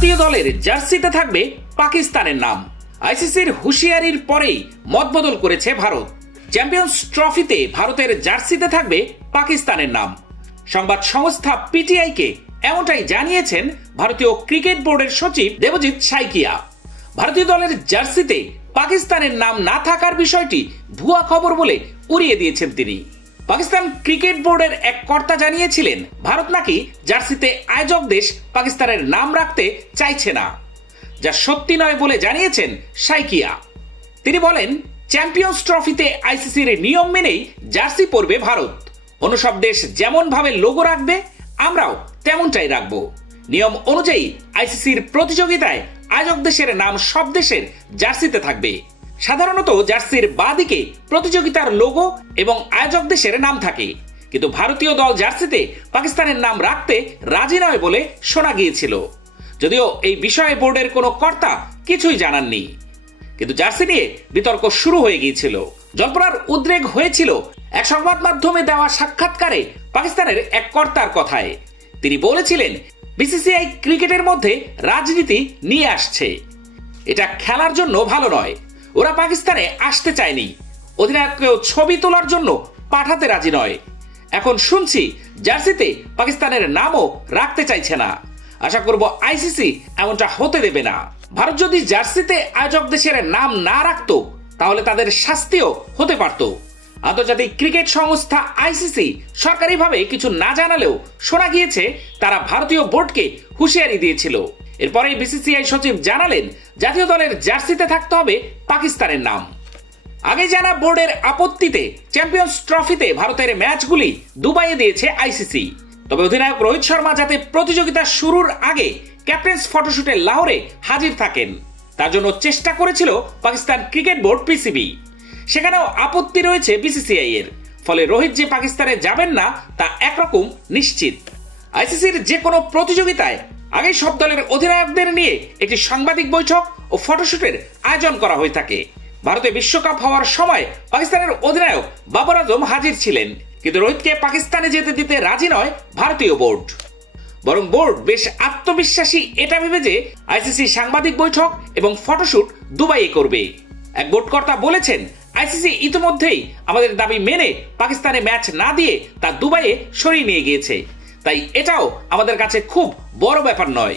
ভারতীয় দলের জার্সিতে থাকবে পাকিস্তানের নাম। আইসিসির হুঁশিয়ারির পরেই মতবদল করেছে ভারত। চ্যাম্পিয়ন্স ট্রফিতে ভারতের জার্সিতে থাকবে পাকিস্তানের নাম। সংবাদ সংস্থা পিটিআইকে এমনটাই জানিয়েছেন ভারতীয় ক্রিকেট বোর্ডের সচিব দেবজিৎ সাইকিয়া। ভারতীয় দলের জার্সিতে পাকিস্তানের নাম না থাকার বিষয়টি ভুয়া খবর বলে উড়িয়ে দিয়েছেন তিনি। পাকিস্তান ক্রিকেট বোর্ডের এক কর্তা জানিয়েছিলেন ভারত নাকি জার্সিতে আয়োজক দেশ পাকিস্তানের নাম রাখতে চাইছে না, যা সত্যি নয় বলে জানিয়েছেন সাইকিয়া। তিনি বলেন, চ্যাম্পিয়ন্স ট্রফিতে আইসিসির নিয়ম মেনেই জার্সি পরবে ভারত। অন্য সব দেশ যেমন ভাবে লোগো রাখবে আমরাও তেমনটাই রাখবো। নিয়ম অনুযায়ী আইসিসির প্রতিযোগিতায় আয়োজক দেশের নাম সব দেশের জার্সিতে থাকবে। সাধারণত জার্সির বাঁদিকে প্রতিযোগিতার লোগো এবং আয়োজক দেশের নাম থাকে, কিন্তু ভারতীয় দল জার্সিতে পাকিস্তানের নাম রাখতে রাজি নয় বলে শোনা গিয়েছিল। যদিও এই বিষয়ে বোর্ডের কোনো কর্তা কিছুই জানাননি, কিন্তু জার্সি নিয়ে বিতর্ক শুরু হয়ে গিয়েছিল। জল্পনার উদ্রেক হয়েছিল এক সংবাদ মাধ্যমে দেওয়া সাক্ষাৎকারে পাকিস্তানের এক কর্তার কথায়। তিনি বলেছিলেন, বিসিসিআই ক্রিকেটের মধ্যে রাজনীতি নিয়ে আসছে, এটা খেলার জন্য ভালো নয়। ওরা পাকিস্তানে আসতে চায়নি, অধিনায়ককেও ছবি তোলার জন্য পাঠাতে রাজি নয়। এখন শুনছি জার্সিতে পাকিস্তানের নামও রাখতে চাইছে না। আশা করব আইসিসি এমনটা হতে দেবে না। ভারত যদি জার্সিতে আয়োজক দেশের নাম না রাখতো তাহলে তাদের শাস্তিও হতে পারত। আন্তর্জাতিক ক্রিকেট সংস্থা আইসিসি সরকারিভাবে কিছু না জানালেও শোনা গিয়েছে তারা ভারতীয় বোর্ডকে হুঁশিয়ারি দিয়েছিল। এরপরেই বিসিসিআই সচিব জানালেন জাতীয় দলের জার্সিতে থাকতে হবে পাকিস্তানের নাম। আগে জানা বোর্ডের আপত্তিতে চ্যাম্পিয়ন্স ট্রফিতে ভারতের ম্যাচগুলি দুবাইয়ে দিয়েছে আইসিসি। তবে অধিনায়ক রোহিত শর্মা যাতে প্রতিযোগিতা শুরুর আগে ক্যাপ্টেন্স ফটোশুটে লাহোরে হাজির থাকেন তার জন্য চেষ্টা করেছিল পাকিস্তান ক্রিকেট বোর্ড পিসিবি। সেখানেও আপত্তি রয়েছে বিসিসিআই এর। ফলে রোহিত যে পাকিস্তানে যাবেন না তা একরকম নিশ্চিত। আইসিসির যে কোনো প্রতিযোগিতায় আগে সব দলের অধিনায়কদের নিয়ে একটি সাংবাদিক বৈঠক ও ফটোশুটের আয়োজন করা হয়ে থাকে। ভারতে বিশ্বকাপ হওয়ার সময় পাকিস্তানের অধিনায়ক বাবর আজম হাজির ছিলেন, কিন্তু রোহিতকে পাকিস্তানে যেতে দিতে রাজি নয় ভারতীয় বোর্ড। বরং বোর্ড বেশ আত্মবিশ্বাসী এটা ভেবে যে আইসিসি সাংবাদিক বৈঠক এবং ফটোশুট দুবাইয়ে করবে। এক বোর্ড কর্তা বলেছেন, আইসিসি ইতিমধ্যেই আমাদের দাবি মেনে পাকিস্তানে ম্যাচ না দিয়ে তা দুবাইয়ে সরিয়ে নিয়ে গিয়েছে, তাই এটাও আমাদের কাছে খুব বড় ব্যাপার নয়।